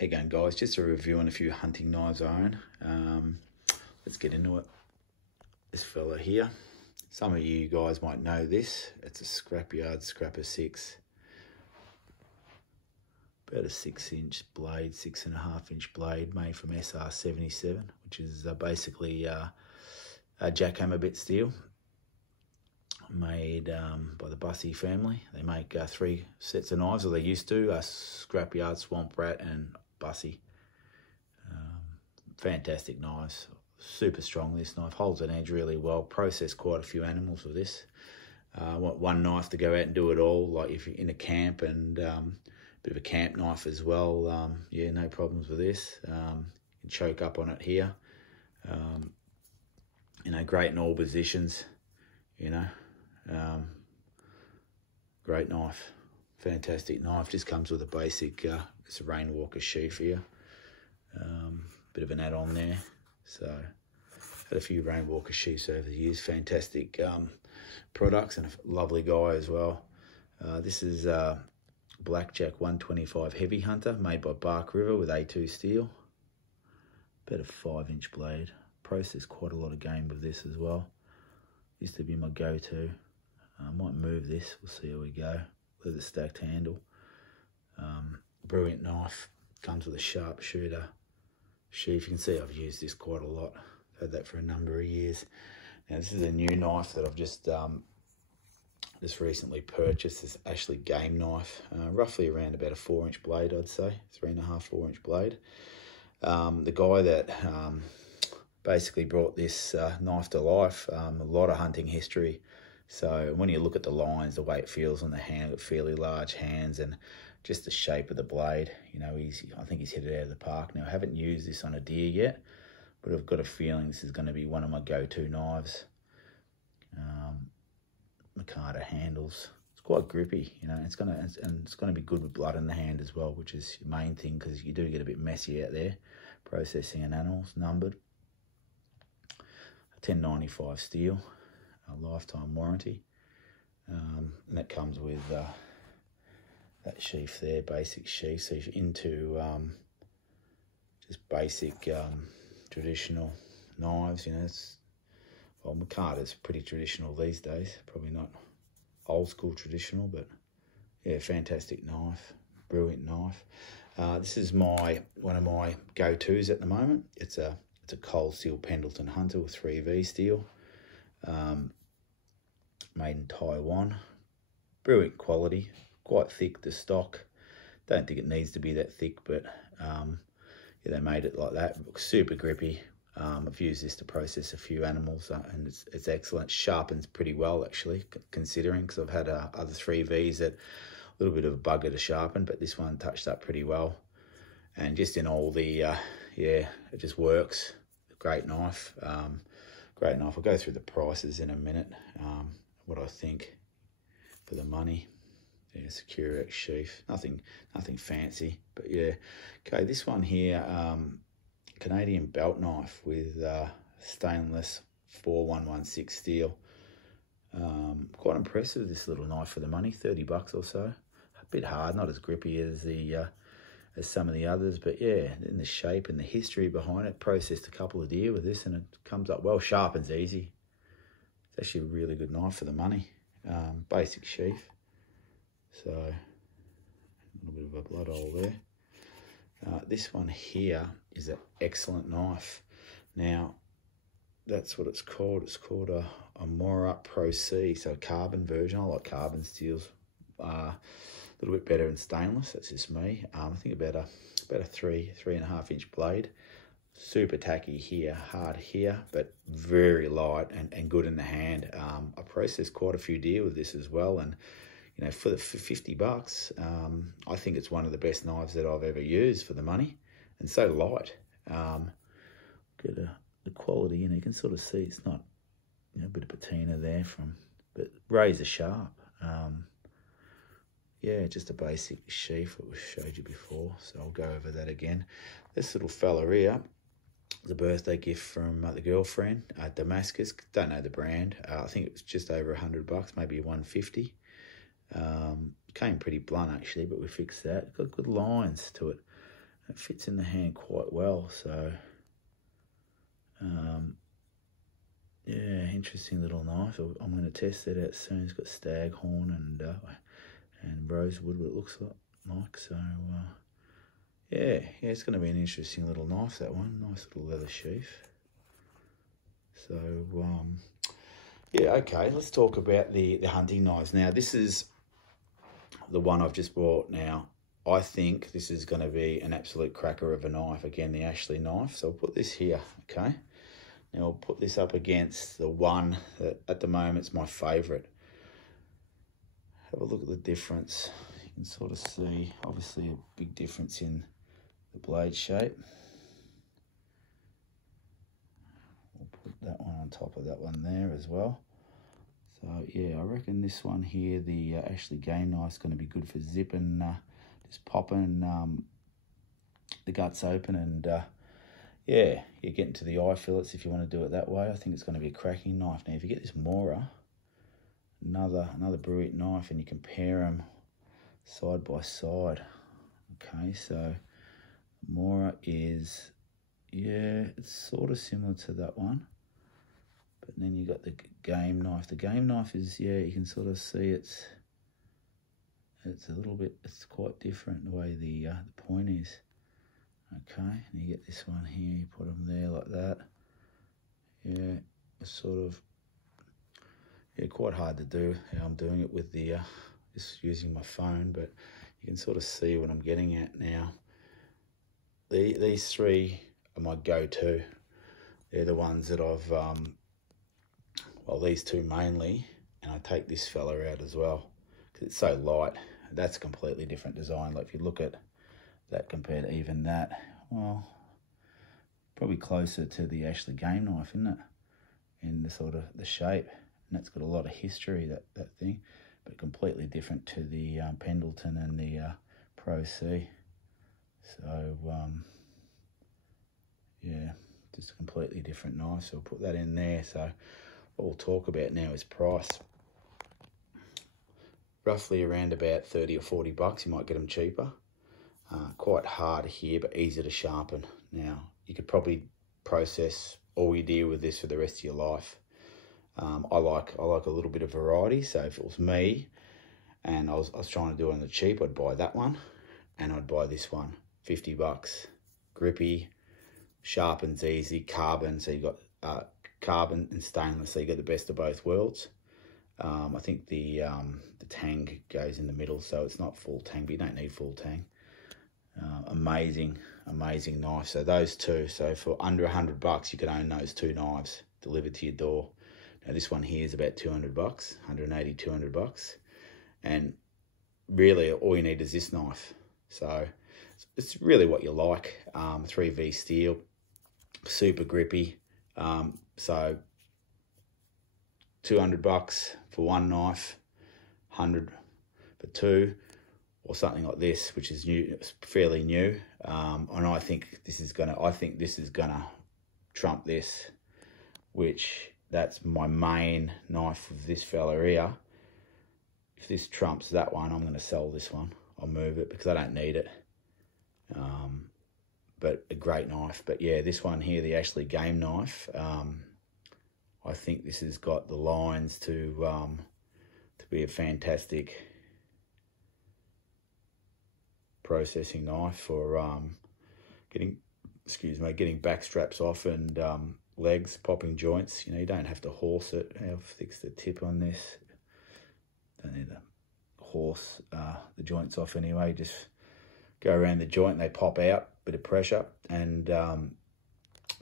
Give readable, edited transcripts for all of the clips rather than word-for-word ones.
How you going, guys? Just a review on a few hunting knives I own. Let's get into it. This fella here. Some of you guys might know this. It's a Scrapyard Scrapper 6. About a 6-inch blade, 6.5-inch blade, made from SR77, which is basically a jackhammer bit steel. Made by the Bussey family. They make 3 sets of knives, or they used to, Scrapyard, Swamp Rat and Bussey. Fantastic knives, super strong this knife, holds an edge really well, processed quite a few animals with this. Want one knife to go out and do it all, like if you're in a camp, and bit of a camp knife as well. Yeah, no problems with this. You can choke up on it here. You know, great in all positions, you know. Great knife, fantastic knife. Just comes with a basic, it's a Rainwalker sheath here. Bit of an add-on there. So, had a few Rainwalker sheaths over the years. Fantastic products, and a lovely guy as well. This is Blackjack 125 Heavy Hunter, made by Bark River with A2 steel. About a 5-inch blade. Processed quite a lot of game with this as well. Used to be my go-to. I might move this, we'll see how we go. Leather stacked handle. Brilliant knife. Comes with a Sharpshooter sheath. You can see I've used this quite a lot. I've had that for a number of years. Now this is a new knife that I've just recently purchased. This Ashley game knife. Roughly around about a 4-inch blade, I'd say. 3.5, 4-inch blade. The guy that basically brought this knife to life, a lot of hunting history. So when you look at the lines, the way it feels on the hand, with fairly large hands, and just the shape of the blade, you know, I think he's hit it out of the park. Now, I haven't used this on a deer yet, but I've got a feeling this is going to be one of my go-to knives. Mikado handles. It's quite grippy, you know. It's gonna be good with blood in the hand as well, which is the main thing, because you do get a bit messy out there processing an animal's numbered. 1095 steel, a lifetime warranty, and that comes with that sheath there, basic sheath. So if you're into just basic traditional knives, you know, well, Mikada's pretty traditional these days, probably not old school traditional, but yeah, fantastic knife, brilliant knife. This is one of my go-tos at the moment. It's a cold steel Pendleton Hunter with 3V steel, made in Taiwan. Brilliant quality, quite thick to stock. Don't think it needs to be that thick, but yeah, they made it like that. Super grippy. I've used this to process a few animals, and it's excellent. Sharpens pretty well, actually, considering, because I've had other 3Vs that a little bit of a bugger to sharpen, but this one touched up pretty well. And just in all the, yeah, it just works. Great knife, great knife. I'll go through the prices in a minute, what I think for the money. Yeah, Secure X sheath, nothing fancy, but yeah. Okay, this one here, Canadian belt knife with stainless 4116 steel. Quite impressive, this little knife for the money, 30 bucks or so. A bit hard, not as grippy as as some of the others, but yeah, in the shape and the history behind it. Processed a couple of deer with this, and it comes up well. Sharpens easy. It's actually a really good knife for the money. Basic sheath. So a little bit of a blood hole there. This one here is an excellent knife. Now, that's what it's called. It's called a Morat Pro C, so a carbon version. I like carbon steels. A little bit better than stainless. That's just me. I think about a 3.5-inch blade. Super tacky here, hard here, but very light and good in the hand. I processed quite a few deer with this as well, and you know, for 50 bucks, I think it's one of the best knives that I've ever used for the money, and so light. Get the quality, you know, you can sort of see it's not, you know, a bit of patina there but razor sharp. Yeah, just a basic sheath that we showed you before, so I'll go over that again. This little fella here, the birthday gift from the girlfriend, Damascus. Don't know the brand. I think it was just over 100 bucks, maybe 150. Came pretty blunt actually, but we fixed that. Got good lines to it. it fits in the hand quite well. So, yeah, interesting little knife. I'm going to test it out soon. It's got staghorn and rosewood, what it looks like. So, yeah, it's going to be an interesting little knife, that one. Nice little leather sheath. So, yeah, okay, let's talk about the hunting knives. Now, this is the one I've just bought now. I think this is going to be an absolute cracker of a knife. Again, the Ashley knife. So I'll put this here, okay? Now I'll put this up against the one that at the moment is my favourite. Have a look at the difference. You can sort of see, obviously, a big difference in the blade shape. We'll put that one on top of that one there as well. So yeah, I reckon this one here, the Ashley game knife, is going to be good for zipping, just popping the guts open, and yeah, you're getting to the eye fillets if you want to do it that way. I think it's going to be a cracking knife. Now, if you get this Mora, another brilliant knife, and you compare them side by side. Okay, so Mora is, yeah, it's sort of similar to that one. But then you got the game knife. The game knife is, yeah, you can sort of see it's a little bit, it's quite different the way the point is. Okay, and you get this one here, you put them there like that. Yeah, it's sort of, yeah, quite hard to do how I'm doing it with the, just using my phone, but you can sort of see what I'm getting at now. These three are my go-to. They're the ones that I've, well, these two mainly, and I take this fella out as well because it's so light. That's a completely different design. Like if you look at that compared to even that, well, probably closer to the Ashley game knife, isn't it? In the sort of the shape, and that's got a lot of history, that thing, but completely different to the Pendleton and the Pro C. So yeah, just a completely different knife. So we'll put that in there. So what we'll talk about now is price. Roughly around about 30 or 40 bucks. You might get them cheaper. Quite hard here, but easy to sharpen. Now, you could probably process all your deer with this for the rest of your life. I like a little bit of variety. So if it was me and I was trying to do it on the cheap, I'd buy that one, and I'd buy this one, 50 bucks. Grippy, sharpens easy, carbon. So you've got carbon and stainless, so you get the best of both worlds. I think the tang goes in the middle, so it's not full tang, but you don't need full tang. Amazing knife. So those two, so for under 100 bucks, you could own those two knives delivered to your door. Now this one here is about 200 bucks, 180, 200 bucks. And really all you need is this knife. So it's really what you like. 3V steel, super grippy. So 200 bucks for one knife, 100 for two, or something like this, which is new, it's fairly new. And I think this is gonna trump this, which that's my main knife of this fella here. If this trumps that one, I'm gonna sell this one. I'll move it because I don't need it. But a great knife. But yeah, this one here, the Ashley game knife, I think this has got the lines to be a fantastic processing knife for getting back straps off and legs, popping joints. You know, you don't have to horse it. How thick's the tip on this? Don't need to horse the joints off anyway. Just go around the joint, they pop out, bit of pressure. And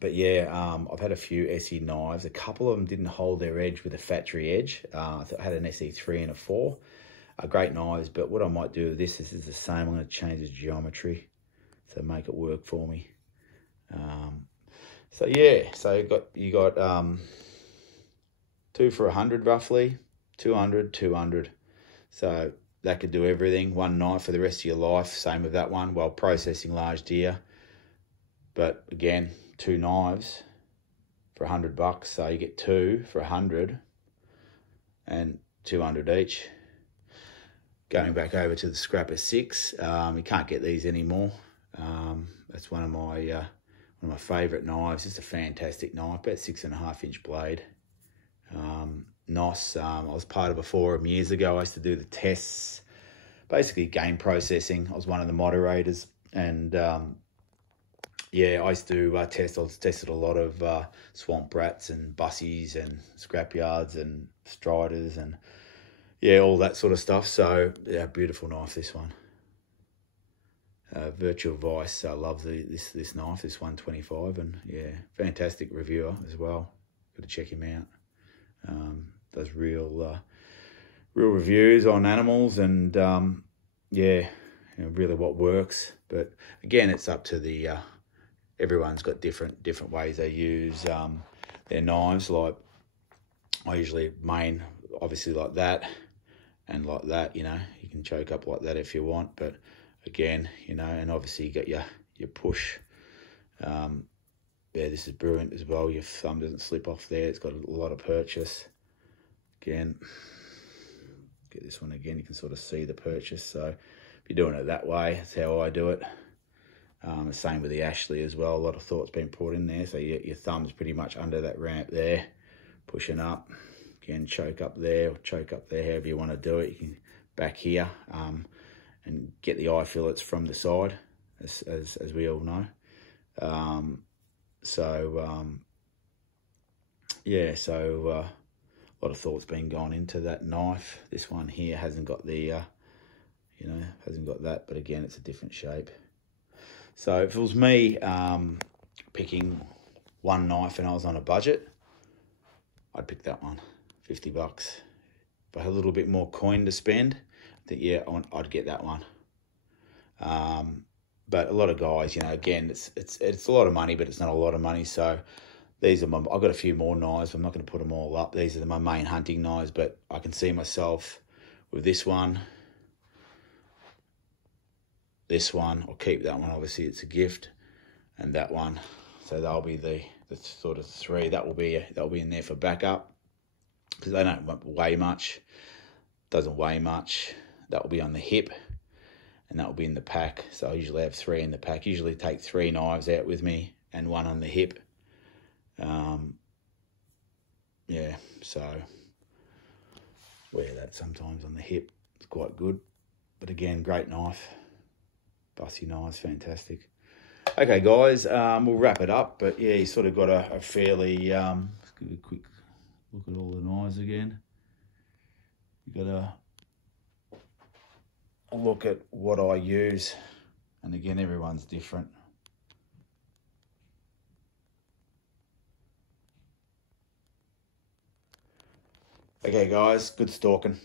but yeah, I've had a few SE knives. A couple of them didn't hold their edge with a factory edge. I had an SE3 and a 4. Great knives, but what I might do with this is the same. I'm going to change the geometry to make it work for me. So yeah, so you got 2 for 100 roughly, 200, 200. So that could do everything. One knife for the rest of your life. Same with that one. While processing large deer, but again, 2 knives for 100 bucks. So you get 2 for 100 and 200 each. Going back over to the Scrapper 6, you can't get these anymore. That's one of my favourite knives. It's a fantastic knife, about 6.5-inch blade. NOS, I was part of a forum years ago. I used to do the tests, basically game processing. I was one of the moderators, and yeah, I used to test. I tested a lot of swamp rats and bussies and scrapyards and striders and yeah, all that sort of stuff. So yeah, beautiful knife, this one. Virtual Vice, I love this knife, this 125, and yeah, fantastic reviewer as well. Got to check him out. Does real reviews on animals, and yeah, really what works. But again, it's up to the everyone's got different ways they use their knives. Like I usually main obviously like that and like that. You can choke up like that if you want, but again, and obviously you got your push. Yeah, this is brilliant as well. Your thumb doesn't slip off there. It's got a lot of purchase. Again, get this one again. You can sort of see the purchase. So if you're doing it that way, that's how I do it. The same with the Ashley as well. A lot of thought's been put in there. So your thumb's pretty much under that ramp there, pushing up. Again, choke up there or choke up there, however you want to do it. You can back here and get the eye fillets from the side, as we all know. Yeah, so a lot of thought's been gone into that knife. This one here hasn't got the, hasn't got that, but again, it's a different shape. So if it was me picking one knife and I was on a budget, I'd pick that one, 50 bucks. If I had a little bit more coin to spend, I think, yeah, I'd get that one. But a lot of guys, again, it's a lot of money, but it's not a lot of money. So these are I've got a few more knives. I'm not going to put them all up. These are my main hunting knives, but I can see myself with this one. I'll keep that one. Obviously, it's a gift, and that one. So they'll be the sort of three. They'll be in there for backup because they don't weigh much. Doesn't weigh much. That will be on the hip, and that will be in the pack. So I usually have 3 in the pack. Usually take 3 knives out with me and 1 on the hip. Yeah, so wear that sometimes on the hip. It's quite good. But again, great knife. Bussy knives, fantastic. Okay, guys, we'll wrap it up. But yeah, you sort of got a fairly, let's give a quick look at all the knives again. You got a look at what I use. And again, everyone's different. Okay, guys, good stalking.